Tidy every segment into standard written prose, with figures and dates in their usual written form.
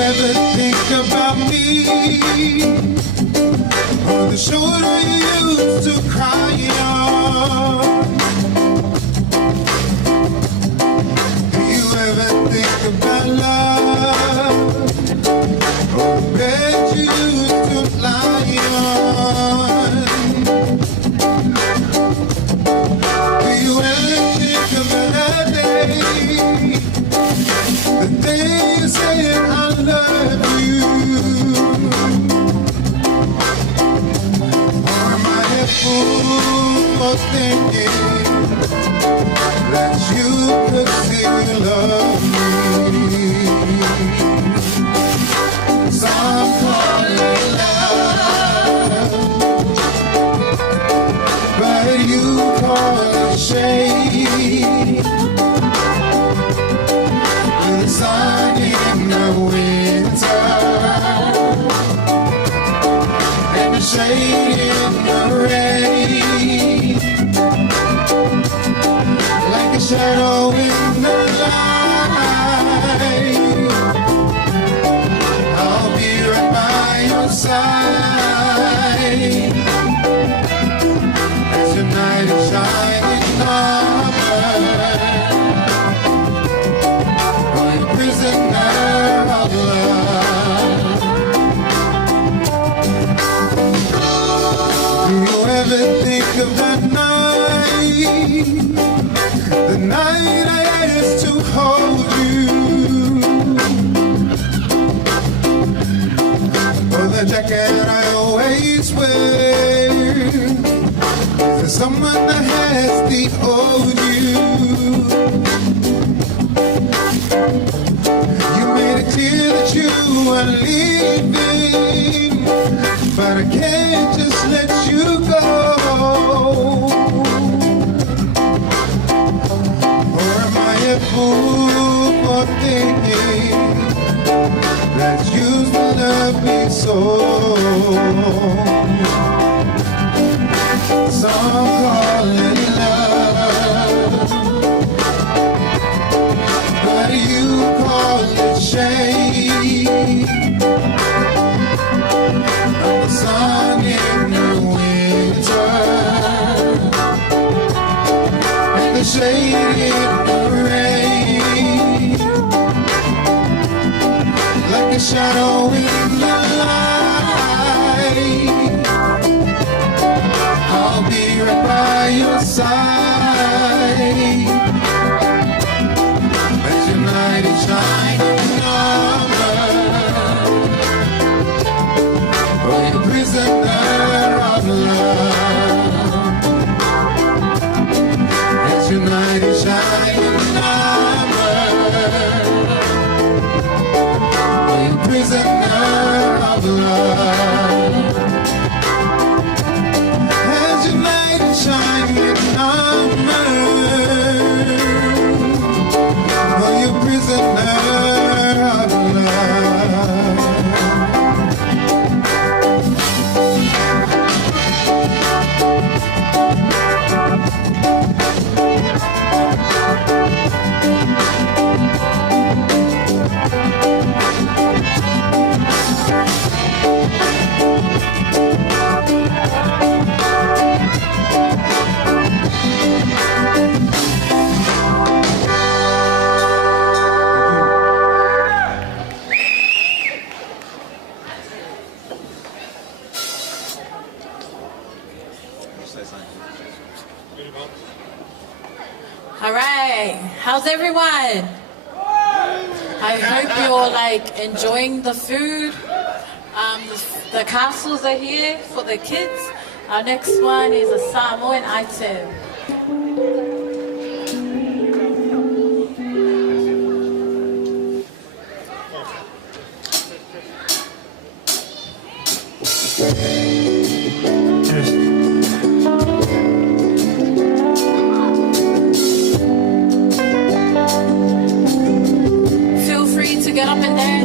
Ever think about me on the shoulder you used to cry on? Do you ever think about love on the bed you used to lie on? Do you ever think about that day, the day you said I love you? Or am I a fool for thinking that you could still love me? Some call it love, but you call it shade. The sun in the winter and the shade in the rain, like a shadow in the light. I'll be right by your side as the night is shining upward, prisoner of love. Do you ever think of that night, the night I asked to hold you, or the jacket I always wear? Is there someone that has the old you? You made it clear that you were leaving, but I can't just let you go. Or am I a fool for thinking that you still love me so? Some call it love, but you call it shade. The sun in the winter and the shade in the rain, like a shadow in the light. I'll be right by your side as your night is shining upward, oh, you're a prisoner of love. As your night is shining upward, oh, you're a prisoner of love. As your night is shining upward, oh, you're a prisoner of love. All right, how's everyone? I hope you're like enjoying the food. The castles are here for the kids. Our next one is a Samoan item. get up and dance.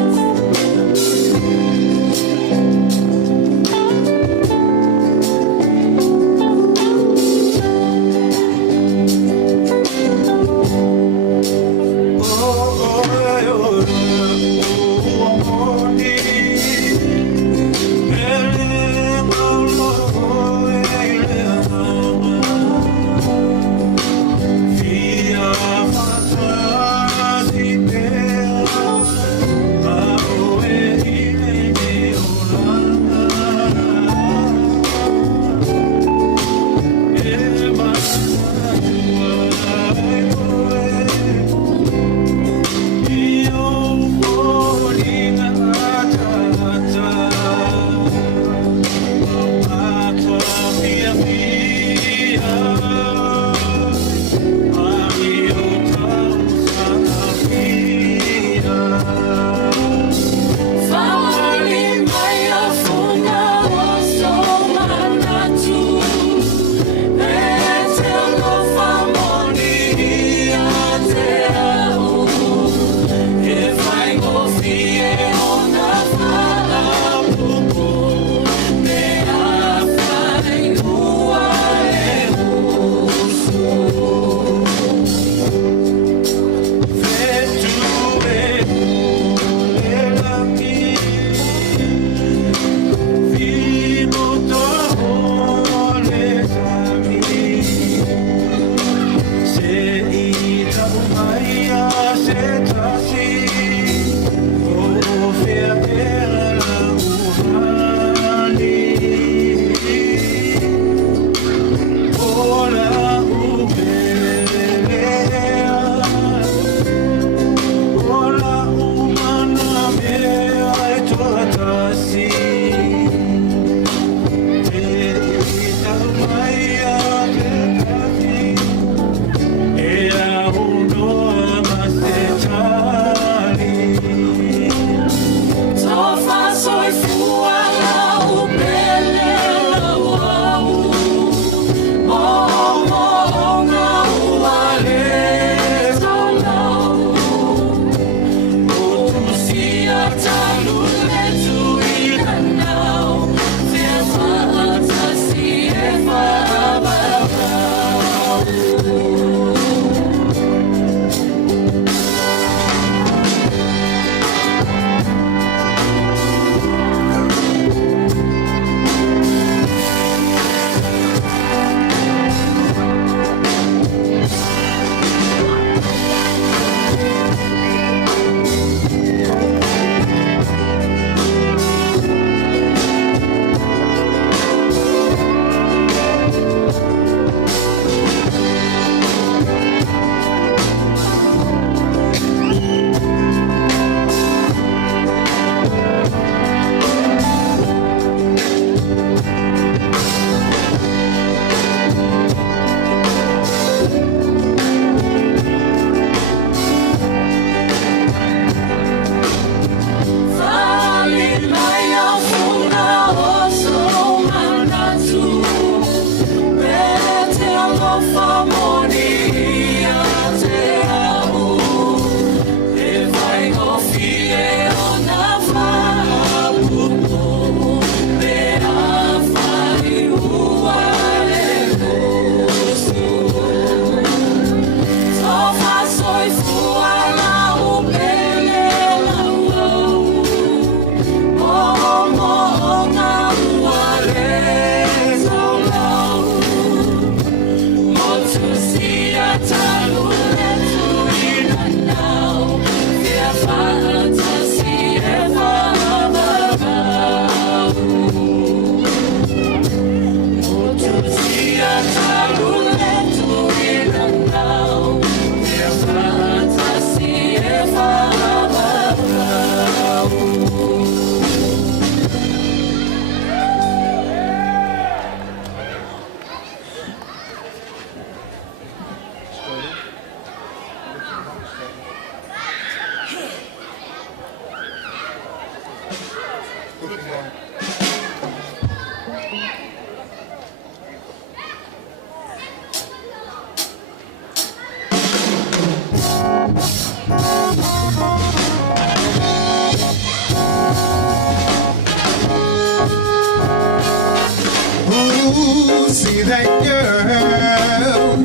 girl.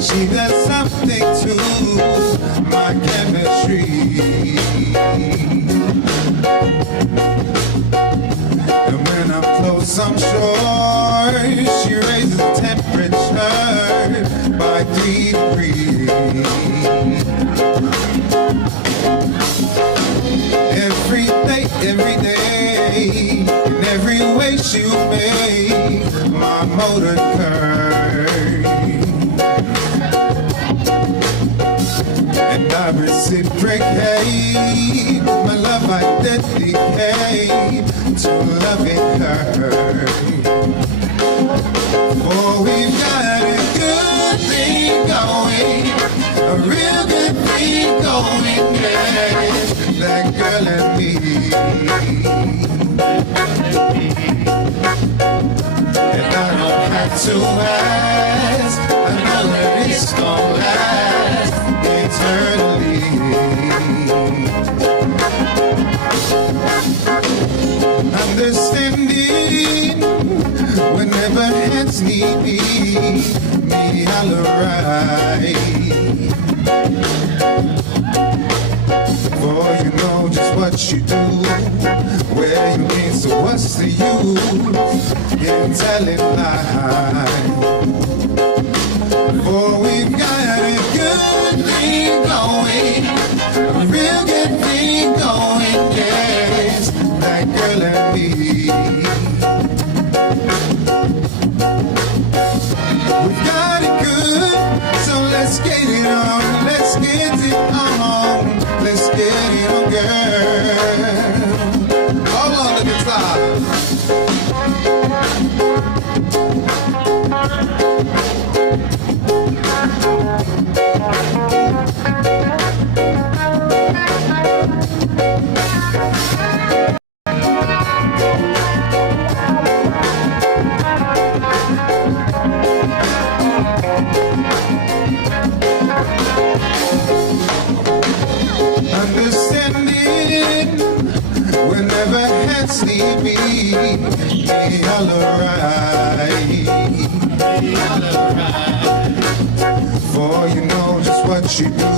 She does something to my chemistry. And when I'm close, I'm sure she raises the temperature by 3 degrees. Every day, in every way she will make my motor turn. And I reciprocate my love, I dedicate to loving her. For we've got a good thing going, a real good thing going, yes, that girl and me. And I don't have to ask, I know that it's gonna last eternally. Understanding whenever hands need me I'll arrive. For you know just what you do, where you been, so what's the use in telling lies? For we've got a good thing going, a real good thing going, yes, that girl and me. We've got it good, so let's get it on, let's get it on, let's get it on, girl. Hold on to the guitar. Understanding whenever hands need me, I'll arrive. For you know just what you do,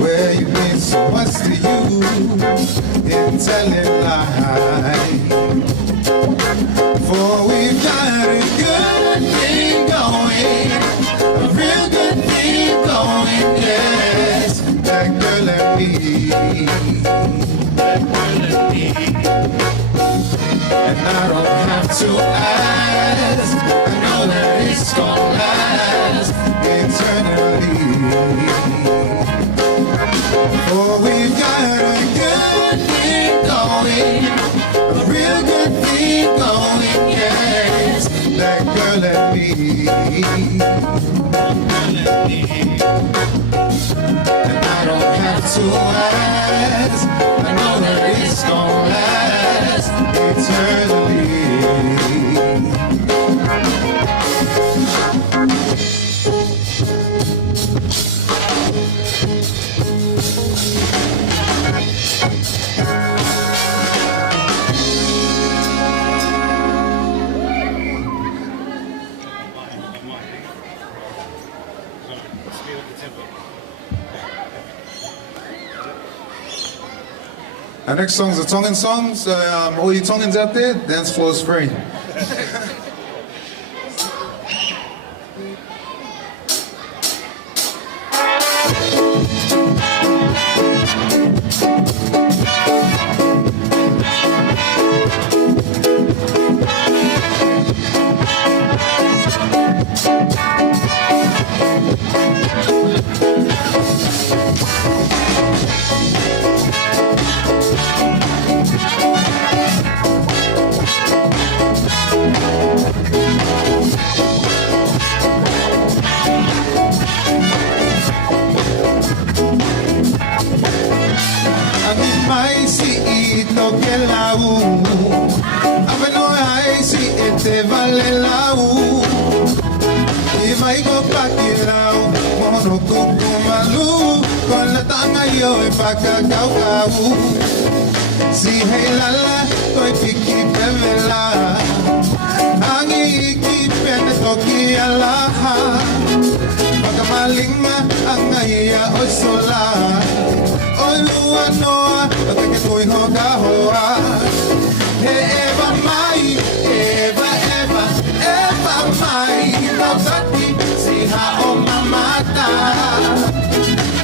where you been, so what's the use in telling lies? For we've got a good thing going, a real good thing going, yes, that girl and me. And I don't have to ask, I know that it's gonna last eternally. For we've got a good thing going, a real good thing going, yes, that girl and me. And I don't have to ask, I know that it's gonna last eternally. Our next song is a Tongan song, so all you Tongans out there, dance floor is free. Si hey lala, toy piki pevela, angi iki pene toki alaha Pagkamalinga ang ngaya o sola O lua noa Pagkake ko'y hoga hoa He eva mai Eva eva Eva mai Ikaw taki Siha o mamata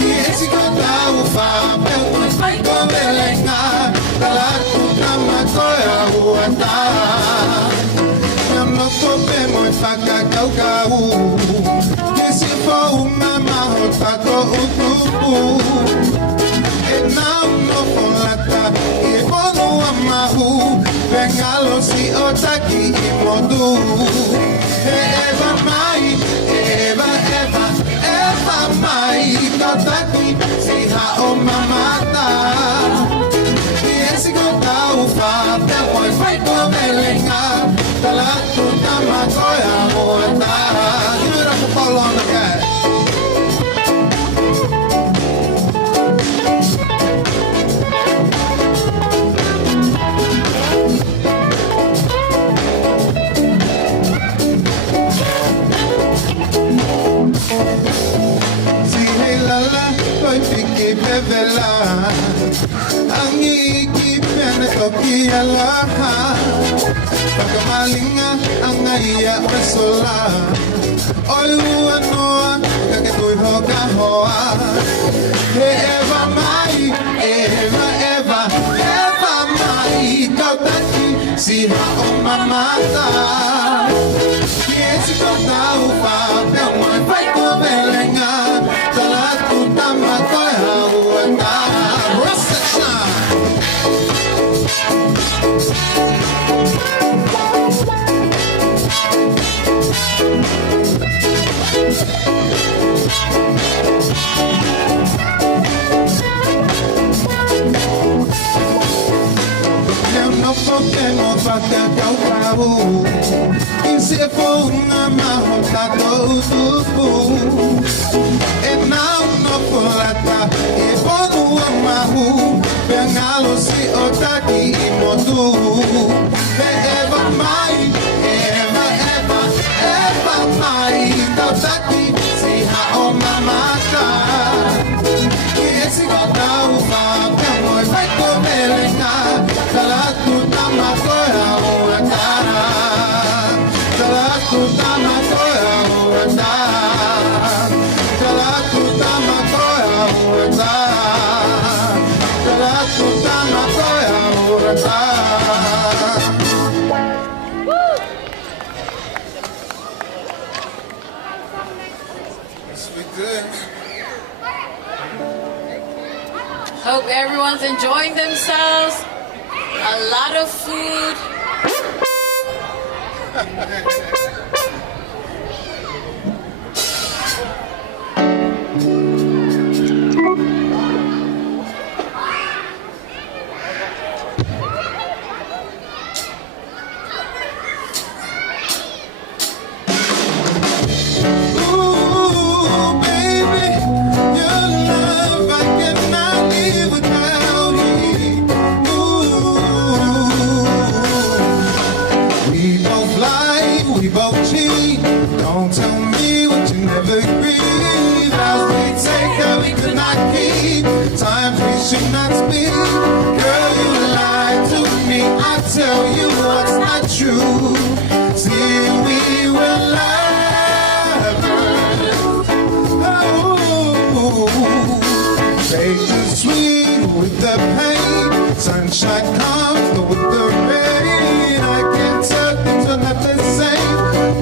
Kiesi ko tau fa Pagkake ko belenga Kalat ko tama ko'y ahuata No podemos pagar caucau Que se for uma marrom pato utupu E não polata E bono amahu Bengalo si otaki imodu Eva mai Eva Eva Eva mai Otaki si ha o mamata Esse gota ufa Depois vai comelengar Talatu tamakoya moata. Give it up for Paul on the guy. Si hey lala, koi piki bevela. Angi ki pene toki alaha. Pagkamalinga ang ngaya o sola Oy ua noa Kake ko'y hoga hoa He eva mai Eva eva Eva mai Ikaw taki Siha o mamata Kiesi ko tau pa Pero mo'y fai ko belenga Talat ko tama ko'y hauata Rasa siya No podemos pagar caucau E se for uma marrom tato utupu E não polata E bono amahu Bengalo si otaki imodu Eva mai Eva Eva Eva mai Tautaki si ha o mamata Esse gota ufa Pemoy vai comelenga Talatu tamakoya uatara Talatu tamakoya uatara Talatu tamakoya uatara Talatu tamakoya uatara Yes, we did. Hope everyone's enjoying themselves. A lot of food. Ooh, baby, your love I cannot live without it. Ooh, we both lie, we both cheat. Don't tell me what you never agreed. Vows we take that we could not keep. Times we should not speak. Girl, you lied to me. I tell you what's not true. See, we were lovers. Oh, fake the sweet with the pain. Sunshine comes with the rain. I can't tell things are not the same.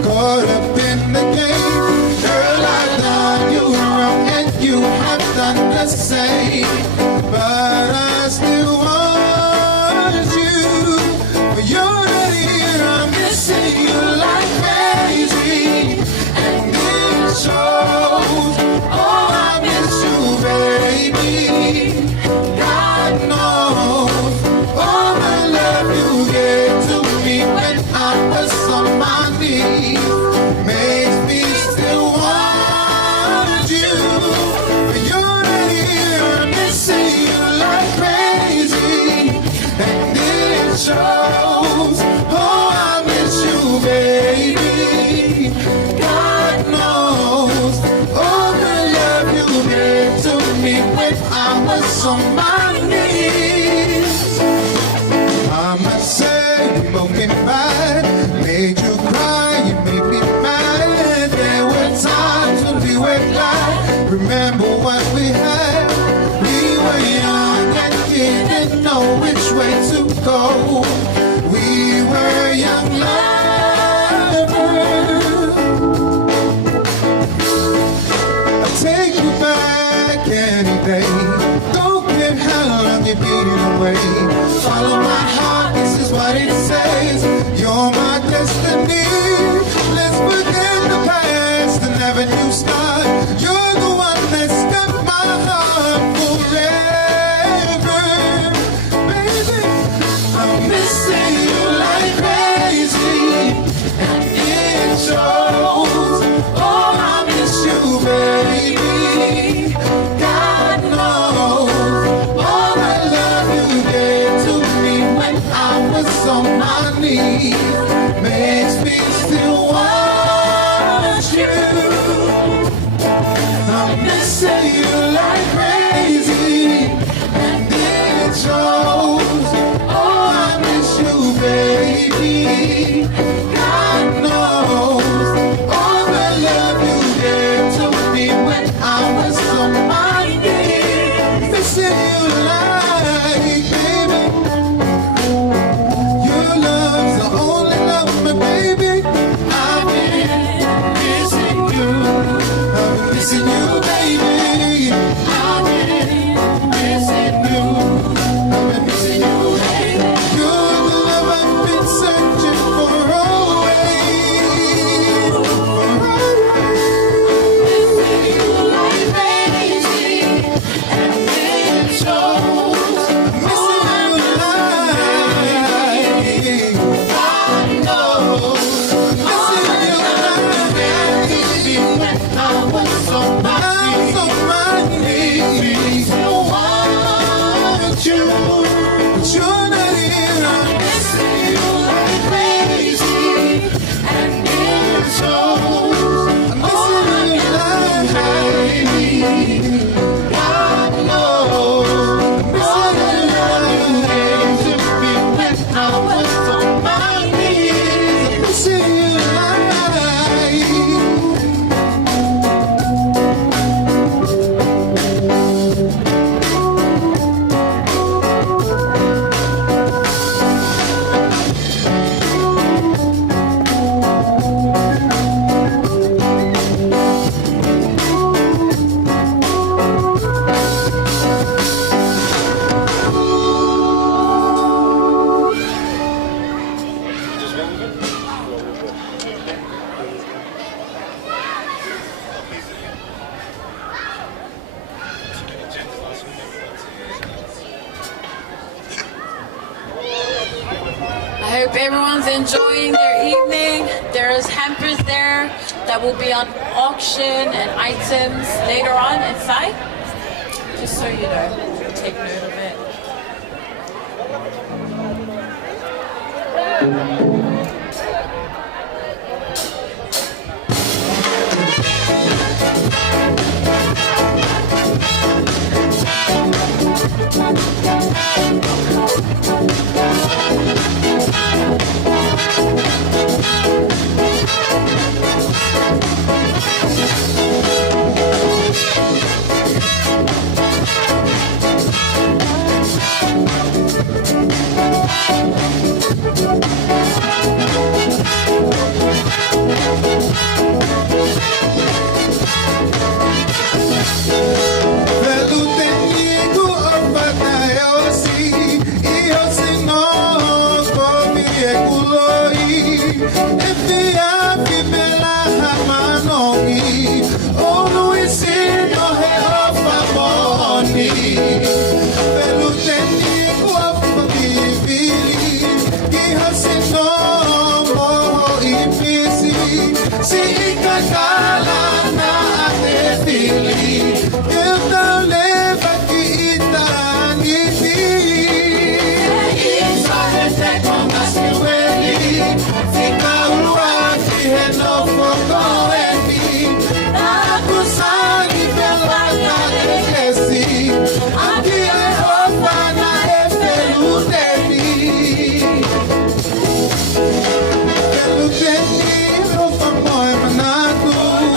Caught up in the game. Girl, I've done you wrong and you have done the same. But I still want you. But you're not here, I'm missing you like crazy. And it shows. Oh, I miss you, baby. God knows all the love you gave to me when I was on my knees makes me still want you. But you're not here, I miss remember what we had. We were young and didn't know which way to go. We were young lovers. I'll take you back any day. Don't care how long you've been away. Follow my heart, this is what it says. You're my destiny. Let's forget the past and have a new start. You're the one that's got my heart forever. Baby, I'm missing you like crazy, and it shows. Oh, I miss you, baby. God knows all the love you gave to me when I was on my knees makes me still want you. I'm missing you like crazy, and it shows. Oh, I miss you, baby. God knows all the love you gave to me when I was on my knees. Missing you like, baby. Your love's the only love, my baby. I've been missing you. I've been missing you, baby. I've been missing you. I've been missing you, baby. You're the love I've been searching for always. Missing you like crazy, and it shows. Missing you like God knows. Missing you like when I was on my knees. Still want you, but you're not here. I'm missing you like crazy, and it shows. I'm missing you like God knows. All the love you gave to me when I was on my knees. I'm missing you like. I hope everyone's enjoying their evening. There is hampers there that will be on auction and items later on inside. Just so you know, take note of it. Pelo tempo, famoso, manado.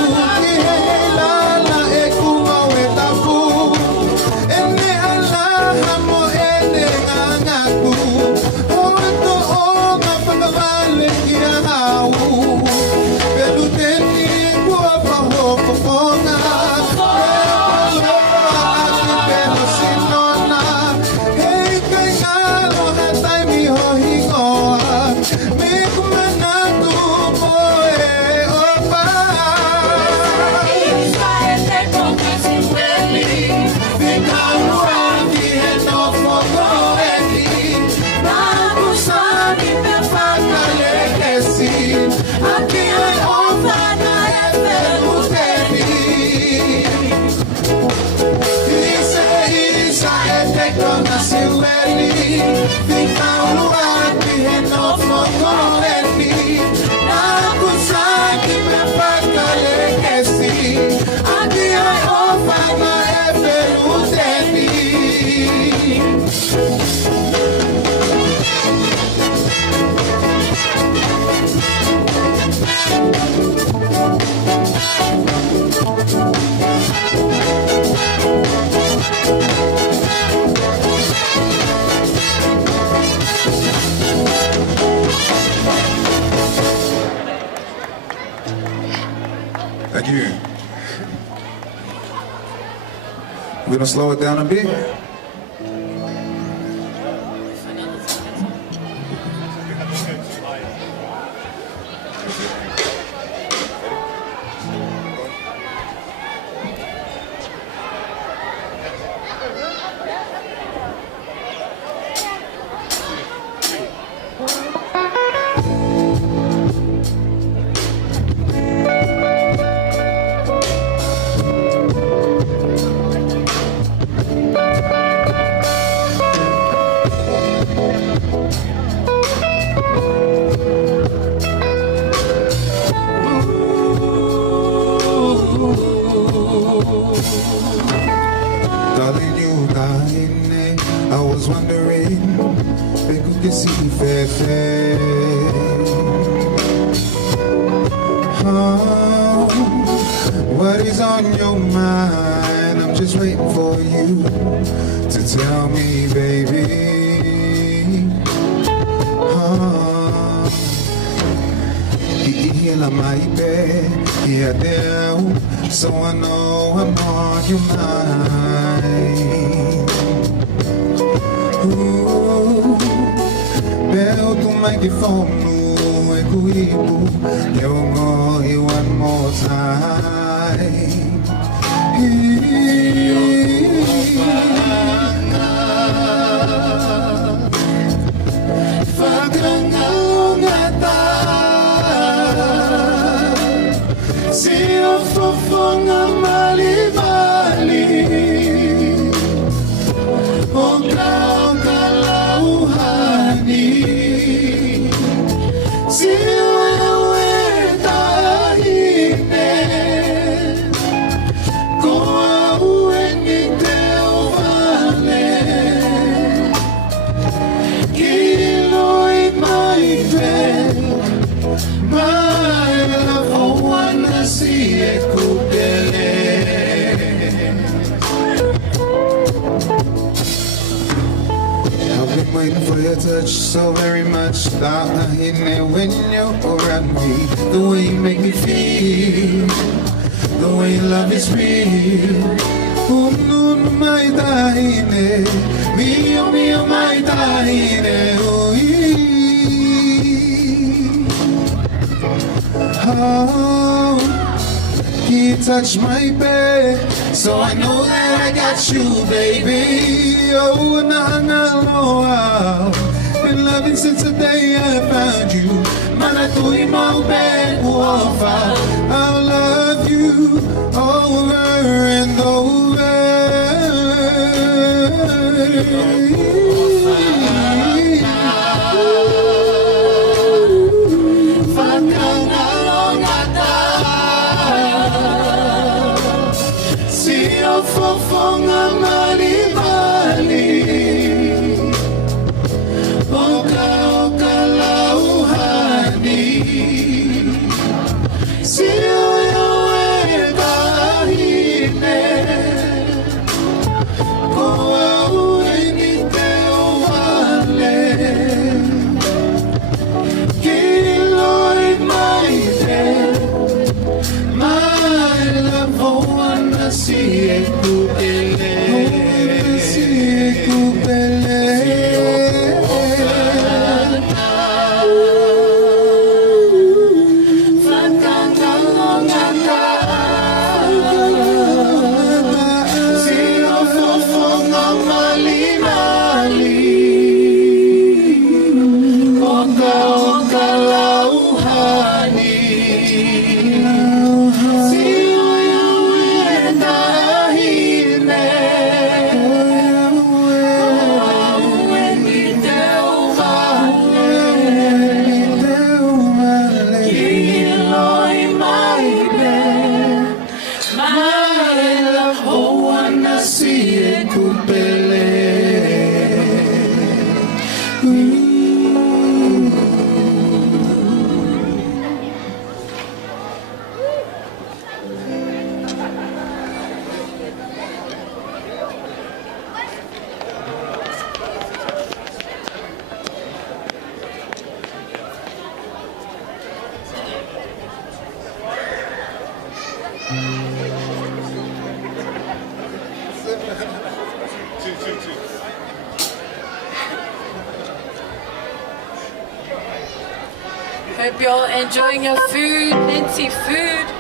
Thank you. We're gonna slow it down a bit. Darling, you dying, I was wondering, if you could see fair. Oh, what is on your mind? I'm just waiting for you to tell me, baby. Oh, heal my bed, yeah, down, so I know I'm on your mind. Ooh, bell to microphone, no, equipo, yo go one more time. Siya fofonga mali-mali, o kalauhani. Siya wetahine, koa ueni teo vale. Kiloi my friend, my love, I wanna see it kupele. I've been waiting for your touch so very much. Stop hitting it when you're around me. The way you make me feel, the way your love is real. Oh no, my tahine, mio, my tahine. Oh, he touched my bed, so I know that I got you, baby. Oh, aloha. Been loving since the day I found you. Mana tui mau bed wafa. I'll love you over and over. Fofonga mali-mali, o kalauhani. Siya wetahine, koa ueni teo vale. Kiloi my friend, my love, I wanna see it. Siya wetahine, Hope you're enjoying your food, plenty food.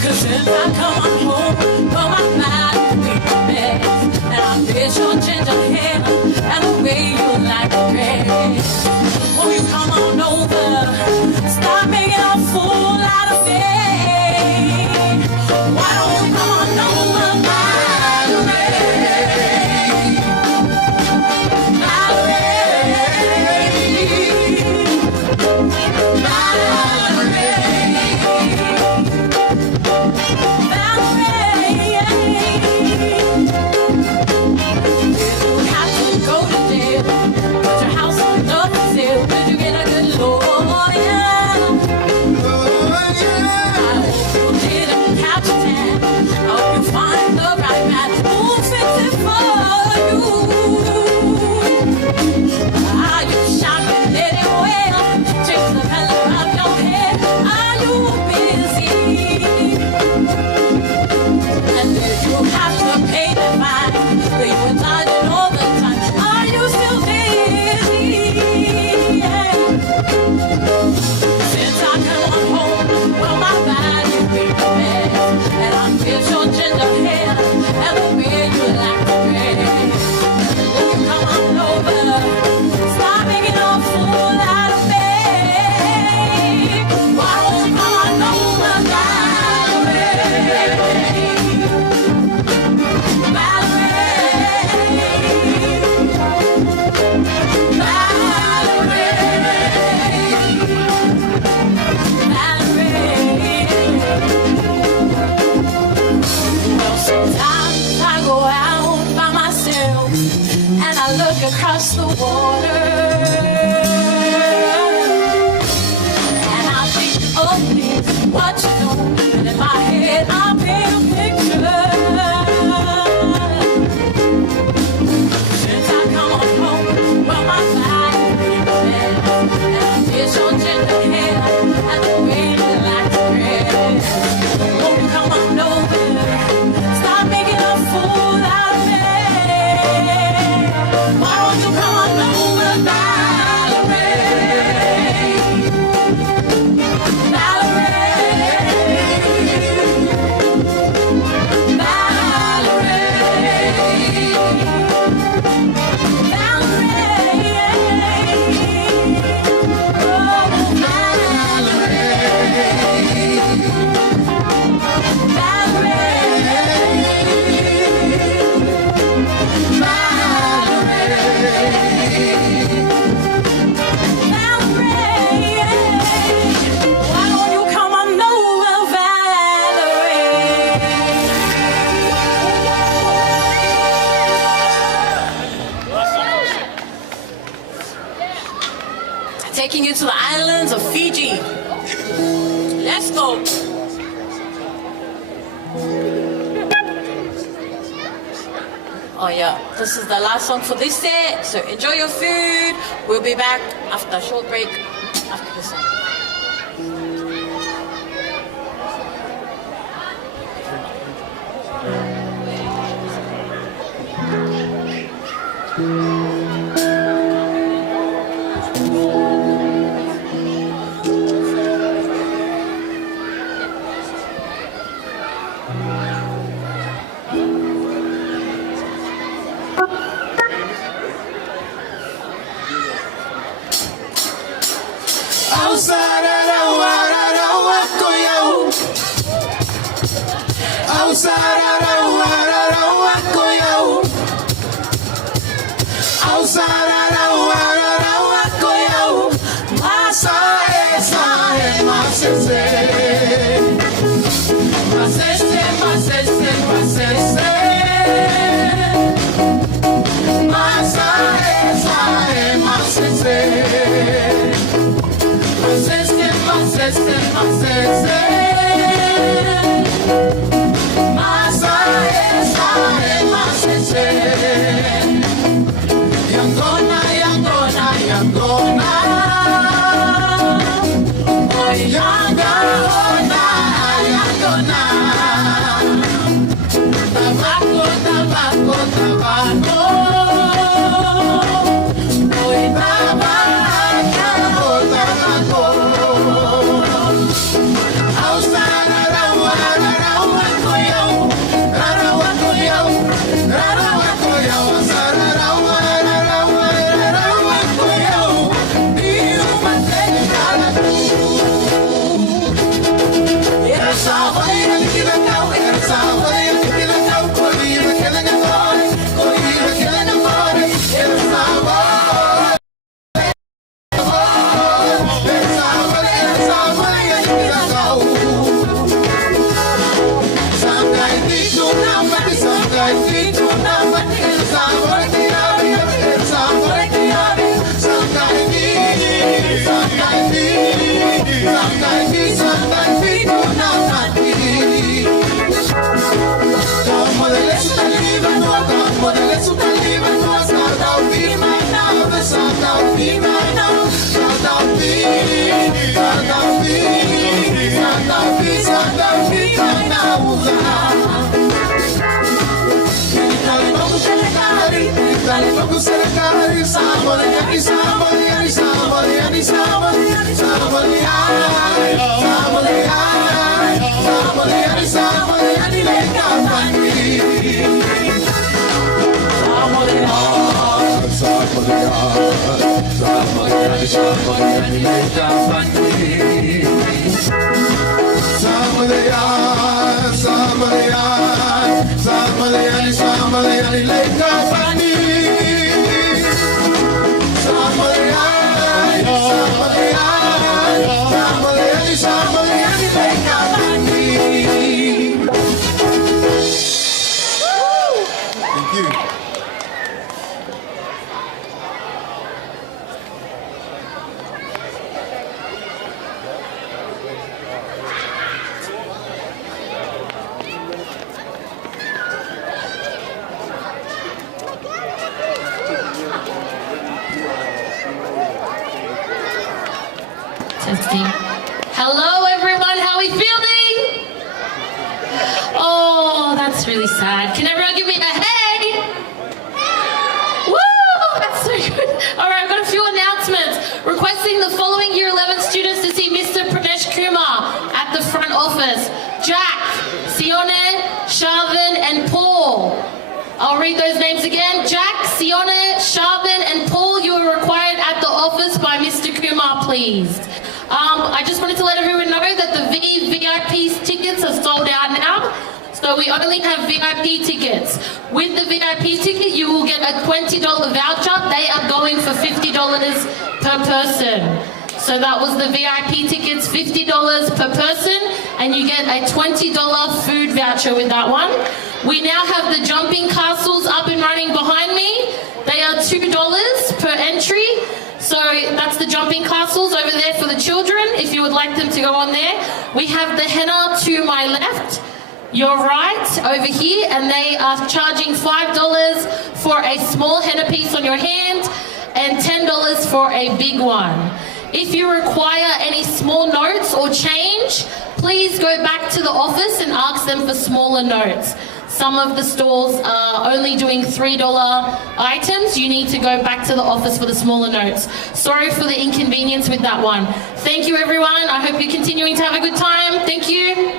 'Cause since I come on home, well, my mind's been a mess. And I miss your ginger hair and the way you like to dress. Won't you come on over? Stop making a fool out of me. Why don't you come on over, Valerie? Across the water, and I think of things, what you know, and in my head I paint a picture. Since I come on home, well, my body's been a mess, and I miss your ginger hair and the way you like to dress. Won't you come on over? Stop making a fool out of me. Why don't you come on over, Valerie? Taking you to the islands of Fiji. Let's go. Oh yeah, this is the last song for this set, so enjoy your food. We'll be back after a short break after this song. Testing. Hello everyone, how are we feeling? Oh, that's really sad. Can everyone give me a hey? Woo, that's so good. All right, I've got a few announcements. Requesting the following Year 11 students to see Mr. Pranesh Kumar at the front office. Jack, Sione, Sharvin, and Paul. I'll read those names again. Jack, Sione, Sharvin, and Paul, you are required at the office by Mr. Kumar, please. I just wanted to let everyone know that the VIP tickets are sold out now. So we only have VIP tickets. With the VIP ticket, you will get a $20 voucher. They are going for $50 per person. So that was the VIP tickets, $50 per person, and you get a $20 food voucher with that one. We now have the jumping castles up and running behind me. They are $2 per entry. So that's the jumping castles over there for the children, if you would like them to go on there. We have the henna to my left, your right, over here, and they are charging $5 for a small henna piece on your hand and $10 for a big one. If you require any small notes or change, please go back to the office and ask them for smaller notes. Some of the stores are only doing $3 items. You need to go back to the office for the smaller notes. Sorry for the inconvenience with that one. Thank you, everyone. I hope you're continuing to have a good time. Thank you.